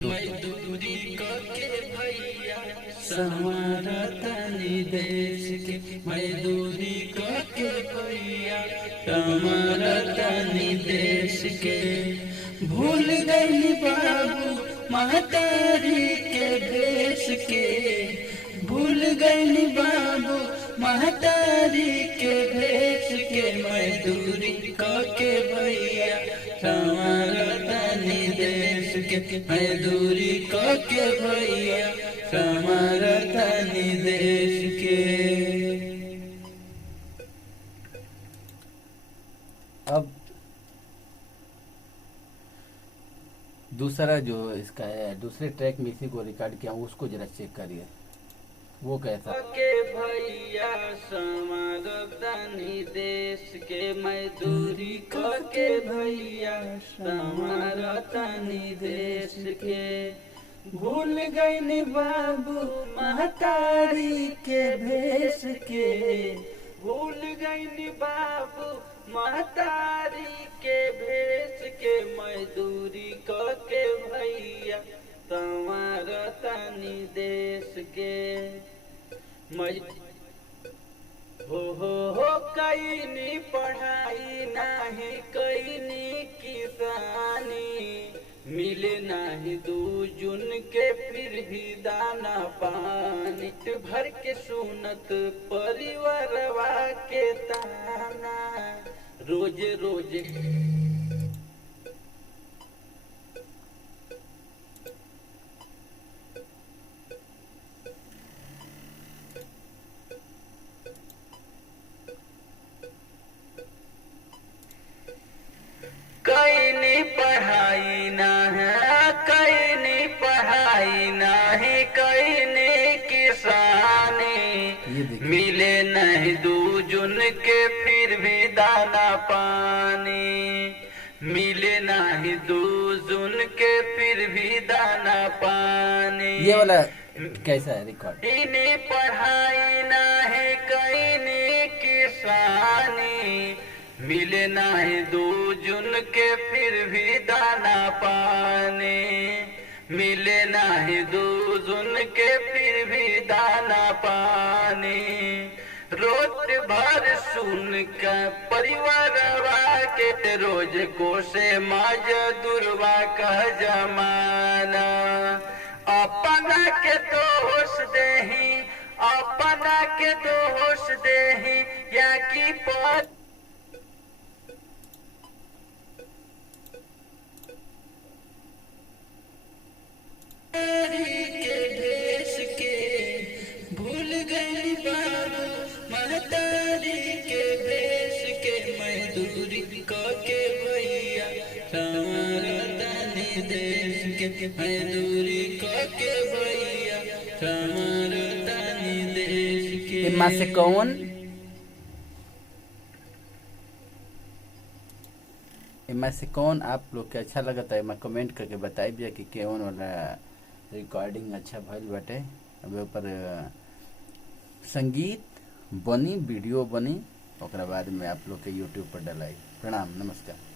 मजदूरी के भैया समारा तनी देश के, मजदूरी के भैया समारा तनी देश के। भूल गई बाबू महतारी के भेष के, भूल गई बाबू महतारी के भेष के। मजदूरी के भैया समारा तनी देश के, मजदूरी के भैया समारा तनी देश के। अब दूसरा जो इसका है, दूसरे ट्रैक में इसी को रिकॉर्ड किया हूँ, उसको जरा चेक करिए वो कैसा के भैया समारा तनी देश के, मजदूरी के भैया समारा तनी देश के। भूल गई बाबू महतारी के भेष के, भूल गई बाबू महतारी के भेष के। मजदूरी के भैया समारा तनी देश के। हो कईनी पढ़ाई नाही कईनी किसानी, मिले नाही दूजुन के फिर भी दाना पानी। भर के सुनत परिवारवा के ताना, रोज रोज कईनी पढ़ाई ना है, कईनी पढ़ाई ना है, कईनी किसानी। मिले नहीं दूजुन के फिर भी दाना पानी, मिले नहीं दूजुन के फिर भी दाना पानी। ये वाला कैसा है रिकॉर्ड? इन्हीं पढ़ाई ना है कईनी किसानी, मिले नहीं दूजुन के फिर भी दाना पानी, मिले नहीं दूजुन के फिर भी दाना पानी। रोज भर सुन के परिवारवा के, रोज को से मजदूरवा का जमाना। अपना के दोष देही, अपना के दोष देही या की पर के भेष के। भूल गई बाबू महतारी के भेष के, मजदूरी के भैया समारा तनी देश के, मजदूरी के भैया समारा तनी देश के। इनमें से कौन इनमें से कौन आप लोग के अच्छा लगता है, मैं कमेंट करके बताई भी कि कौन वाला रिकॉर्डिंग अच्छा भइल बाटे। अब ऊपर संगीत बनी, वीडियो बनी, ओकरा बाद में आप लोग के यूट्यूब पर डलाई। प्रणाम, नमस्कार।